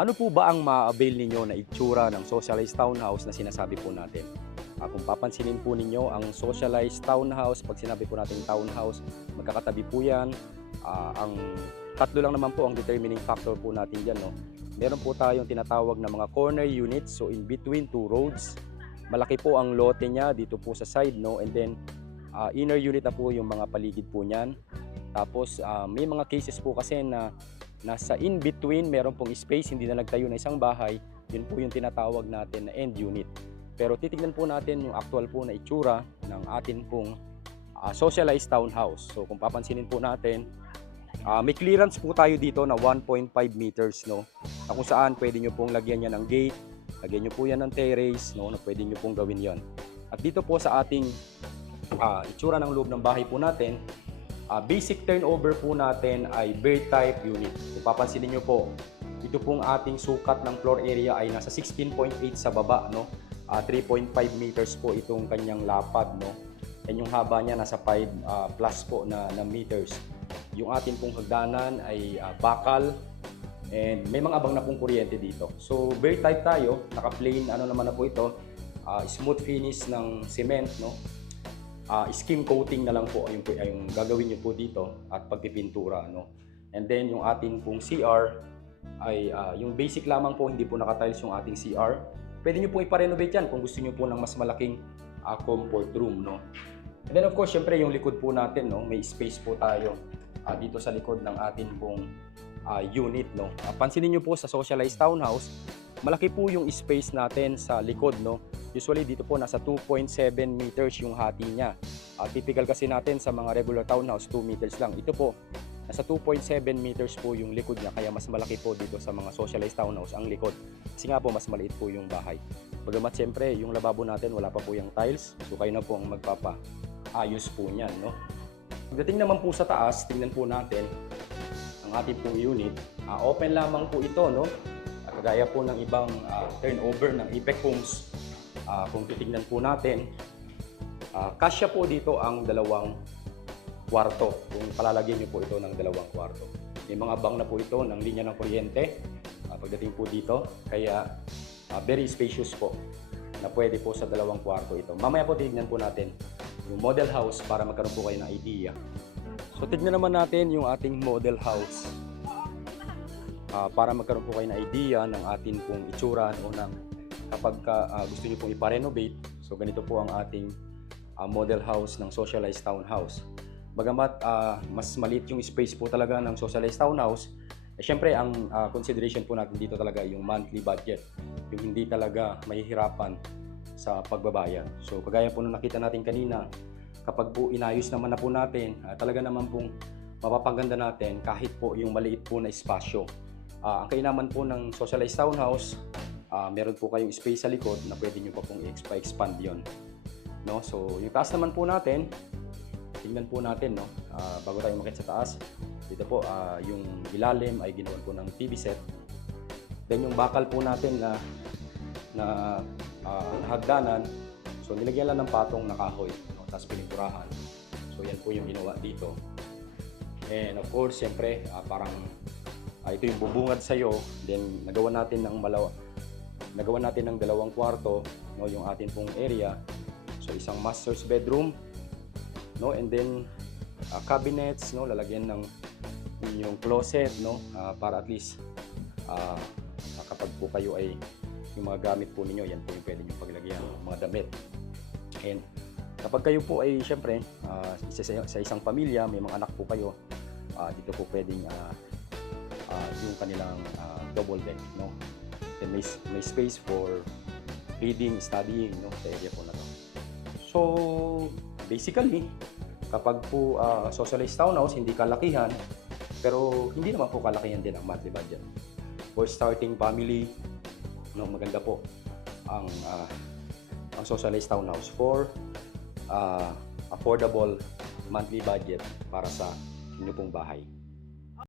Ano po ba ang ma-avail ninyo na itsura ng socialized townhouse na sinasabi po natin? Kung papansinin po ninyo ang socialized townhouse, pag sinabi po natin townhouse, magkakatabi po yan. Ang tatlo lang naman po ang determining factor po natin dyan. No? Meron po tayong tinatawag na mga corner units, so in between two roads. Malaki po ang lote niya dito po sa side, no? And then inner unit na po yung mga paligid po niyan. Tapos may mga cases po kasi na nasa in-between, meron pong space, hindi na nagtayo na isang bahay, yun po yung tinatawag natin na end unit. Pero titignan po natin yung actual po na itsura ng atin pong socialized townhouse. So kung papansinin po natin, may clearance po tayo dito na 1.5 meters, no? Kung saan pwede nyo pong lagyan yan ng gate, lagyan nyo po yan ng terrace, no? Na pwede nyo pong gawin yan. At dito po sa ating itsura ng loob ng bahay po natin, basic turnover po natin ay bird type unit. Kung papansinin nyo po, ito pong ating sukat ng floor area ay nasa 16.8 sa baba, no? 3.5 meters po itong kanyang lapad, no? And yung haba niya nasa 5 plus po na meters. Yung ating pong hagdanan ay bakal, and may mga abang na pong kuryente dito. So bird type tayo, naka-plain ano naman na po ito, smooth finish ng cement, no? Skim coating na lang po yung gagawin nyo po dito at pagpipintura, no? And then yung ating pong CR ay yung basic lamang po, hindi po naka-tiles yung ating CR. Pwede nyo po ipa-renovate yan kung gusto nyo po ng mas malaking comfort room, no? And then of course, syempre yung likod po natin, no? May space po tayo dito sa likod ng ating pong unit, no? Pansinin nyo po sa socialized townhouse, malaki po yung space natin sa likod, no? Usually dito po nasa 2.7 meters yung hati niya. Typical kasi natin sa mga regular townhouse 2 meters lang. Ito po nasa 2.7 meters po yung likod niya, kaya mas malaki po dito sa mga socialized townhouse ang likod. Kasi nga po mas maliit po yung bahay. Bagamat siyempre yung lababo natin wala pa po yung tiles, so kayo na po ang magpapaayos po niyan, no? Pagdating naman po sa taas, tingnan po natin ang ating pong unit. Open lamang po ito, no? Kagaya po ng ibang turnover ng Apex Homes. Kung titignan po natin, kasya po dito ang dalawang kwarto. Kung palalagyan nyo po ito ng dalawang kwarto. May mga bang na po ito ng linya ng kuryente pagdating po dito. Kaya very spacious po na pwede po sa dalawang kwarto ito. Mamaya po titignan po natin yung model house para magkaroon po kayo ng idea. So tignan naman natin yung ating model house para magkaroon po kayo ng idea ng ating pong itsura o ng kapag gusto niyo pong ipa-renovate. So ganito po ang ating model house ng socialized townhouse. Bagamat mas maliit yung space po talaga ng socialized townhouse, syempre ang consideration po natin dito talaga yung monthly budget, yung hindi talaga mahihirapan sa pagbabayad. So kagaya po nung nakita natin kanina, kapag po inayos naman na po natin, talaga naman pong mapapaganda natin kahit po yung maliit po na espasyo. Ang kainaman po ng socialized townhouse, meron po kayong space sa likod na pwede nyo pa pong i-expand yon, no? So yung taas naman po natin, tingnan po natin, no? Bago tayo makita sa taas, dito po yung ilalim ay ginawan po ng TV set. Then yung bakal po natin na hagdanan, so nilagyan lang ng patong na kahoy, no? Tapos pininturahan. So yan po yung ginawa dito. And of course, siyempre parang ito yung bubungad sa'yo. Then nagawa natin ng dalawang kwarto, no, yung atin pong area. So isang master's bedroom, no, and then cabinets, no, lalagyan ng yung closet, no, para at least kapag po kayo ay yung mga gamit po ninyo, yan po yung pwede nyo paglagyan, mga damit. And kapag kayo po ay syempre sa isang pamilya, may mga anak po kayo, dito po pwedeng yung kanilang double deck, no. And may space for reading, studying, no, sa area po na to. So basically, kapag po socialized townhouse, hindi kalakihan, pero hindi naman po kalakihan din ang monthly budget. For starting family, no, maganda po ang socialized townhouse for affordable monthly budget para sa inyo pong bahay.